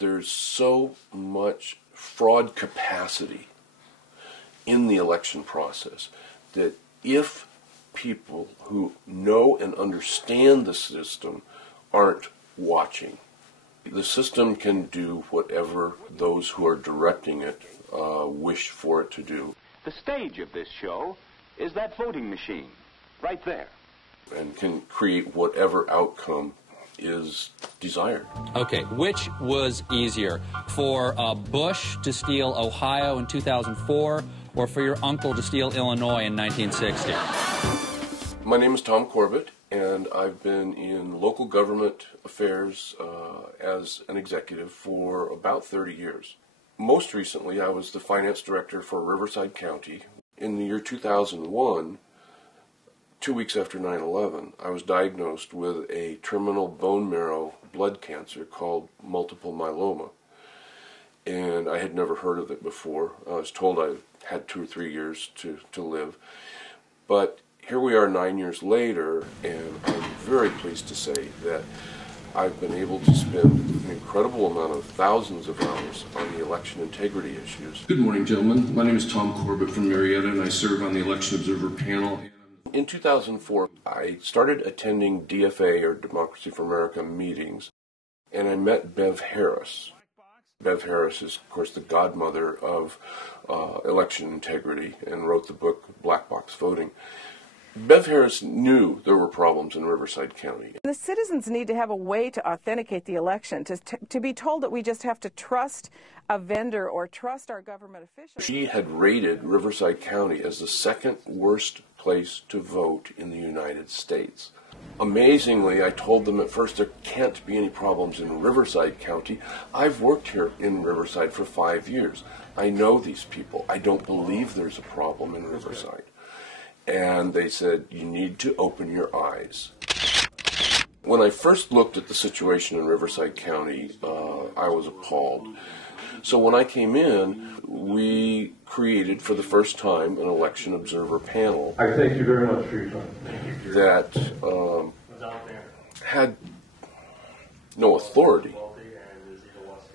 there's so much fraud capacity in the election process that if people who know and understand the system aren't watching, the system can do whatever those who are directing it wish for it to do. The stage of this show is that voting machine, right there. And can create whatever outcome is desired. Okay, which was easier, for Bush to steal Ohio in 2004 or for your uncle to steal Illinois in 1960? My name is Tom Corbett, and I've been in local government affairs as an executive for about 30 years. Most recently, I was the finance director for Riverside County. In the year 2001, 2 weeks after 9/11, I was diagnosed with a terminal bone marrow blood cancer called multiple myeloma. And I had never heard of it before. I was told I had 2 or 3 years to live. But here we are 9 years later, and I'm very pleased to say that I've been able to spend an incredible amount of thousands of hours on the election integrity issues. Good morning, gentlemen. My name is Tom Corbett from Marietta, and I serve on the Election Observer panel. In 2004, I started attending DFA, or Democracy for America, meetings, and I met Bev Harris. Bev Harris is, of course, the godmother of election integrity and wrote the book Black Box Voting. Bev Harris knew there were problems in Riverside County. The citizens need to have a way to authenticate the election, to be told that we just have to trust a vendor or trust our government officials. She had rated Riverside County as the second worst place to vote in the United States. Amazingly, I told them at first there can't be any problems in Riverside County. I've worked here in Riverside for 5 years. I know these people. I don't believe there's a problem in Riverside. And they said, you need to open your eyes. When I first looked at the situation in Riverside County, I was appalled. So when I came in, we created for the first time an election observer panel. I thank you very much for your time. That had no authority,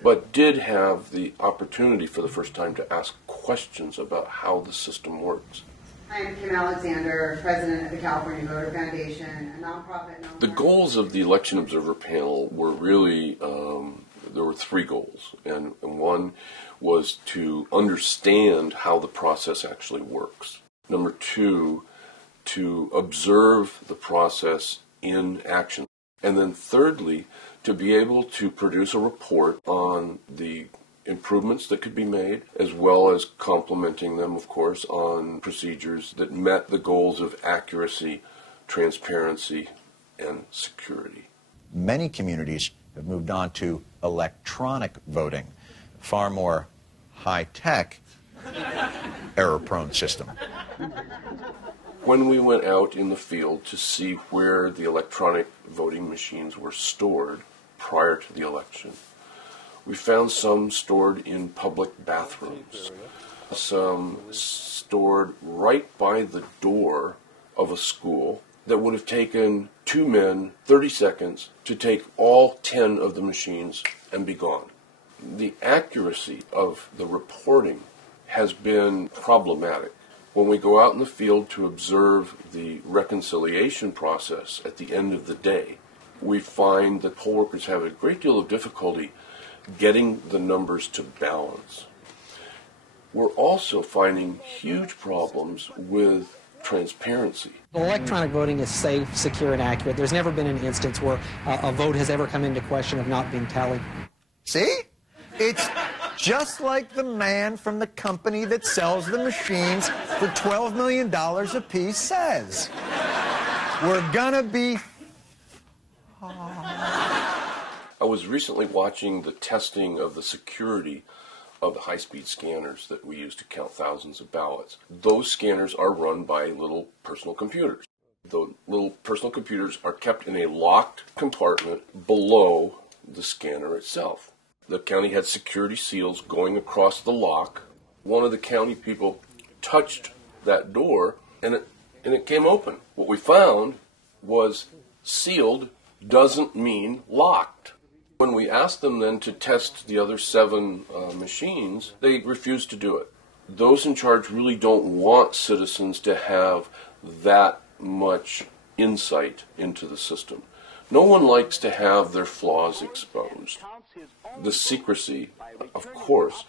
but did have the opportunity for the first time to ask questions about how the system works. I am Kim Alexander, president of the California Voter Foundation, a nonprofit. The goals of the Election Observer Panel were really, there were 3 goals, and one was to understand how the process actually works. Number 2, to observe the process in action. And then thirdly, to be able to produce a report on the improvements that could be made, as well as complementing them, of course, on procedures that met the goals of accuracy, transparency, and security. Many communities have moved on to electronic voting, far more high-tech, error-prone system. When we went out in the field to see where the electronic voting machines were stored prior to the election, we found some stored in public bathrooms, some stored right by the door of a school that would have taken 2 men 30 seconds to take all 10 of the machines and be gone. The accuracy of the reporting has been problematic. When we go out in the field to observe the reconciliation process at the end of the day, we find that poll workers have a great deal of difficulty getting the numbers to balance. We're also finding huge problems with transparency. Electronic voting is safe, secure, and accurate. There's never been an instance where a vote has ever come into question of not being tallied. See? It's just like the man from the company that sells the machines for $12 million a piece says. We're gonna be... I was recently watching the testing of the security of the high-speed scanners that we use to count thousands of ballots. Those scanners are run by little personal computers. The little personal computers are kept in a locked compartment below the scanner itself. The county had security seals going across the lock. One of the county people touched that door, and it came open. What we found was sealed doesn't mean locked. When we asked them then to test the other 7 machines, they refused to do it. Those in charge really don't want citizens to have that much insight into the system. No one likes to have their flaws exposed. The secrecy, of course,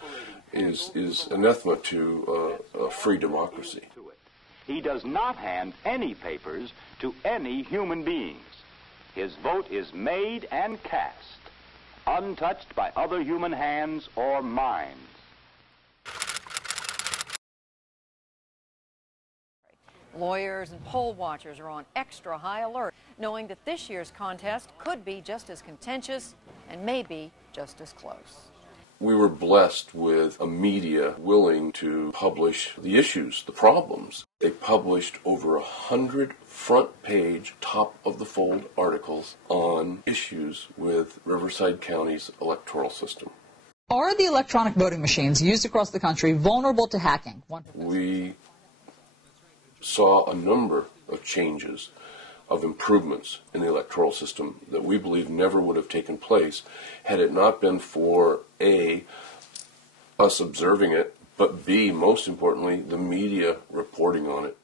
is anathema to a free democracy. He does not hand any papers to any human beings. His vote is made and cast, untouched by other human hands or minds. Lawyers and poll watchers are on extra high alert, knowing that this year's contest could be just as contentious and maybe just as close. We were blessed with a media willing to publish the issues, the problems. They published over 100 front-page, top-of-the-fold articles on issues with Riverside County's electoral system. Are the electronic voting machines used across the country vulnerable to hacking? We saw a number of changes, of improvements in the electoral system that we believe never would have taken place had it not been for A, us observing it, but B, most importantly, the media reporting on it.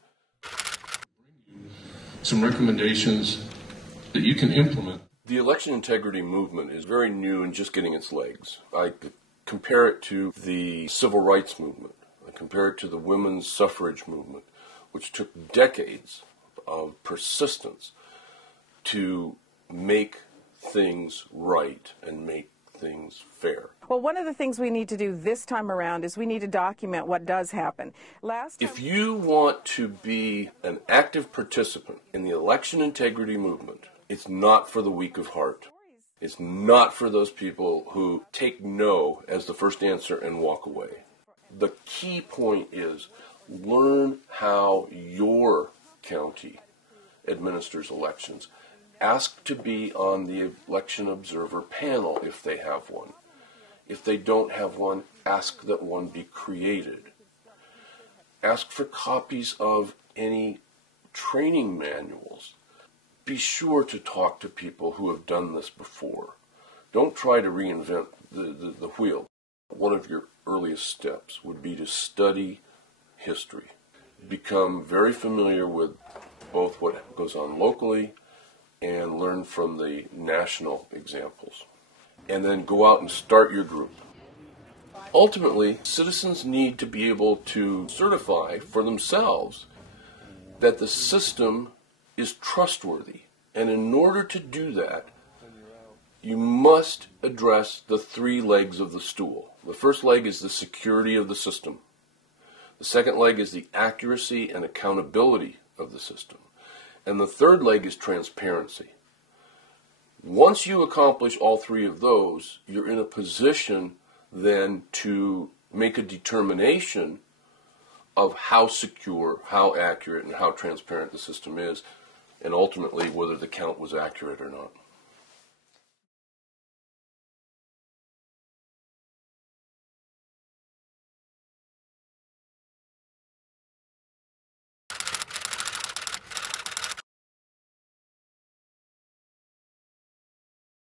Some recommendations that you can implement. The election integrity movement is very new and just getting its legs. I compare it to the civil rights movement. I compare it to the women's suffrage movement, which took decades of persistence to make things right and make things fair. Well, one of the things we need to do this time around is we need to document what does happen. If you want to be an active participant in the election integrity movement, it's not for the weak of heart. It's not for those people who take no as the first answer and walk away. The key point is learn how your county administers elections. Ask to be on the election observer panel if they have one. If they don't have one, ask that one be created. Ask for copies of any training manuals. Be sure to talk to people who have done this before. Don't try to reinvent the wheel. One of your earliest steps would be to study history. Become very familiar with both what goes on locally and learn from the national examples. And then go out and start your group. Ultimately, citizens need to be able to certify for themselves that the system is trustworthy. And in order to do that, you must address the 3 legs of the stool. The first leg is the security of the system. The second leg is the accuracy and accountability of the system. And the third leg is transparency. Once you accomplish all 3 of those, you're in a position then to make a determination of how secure, how accurate, and how transparent the system is, and ultimately whether the count was accurate or not.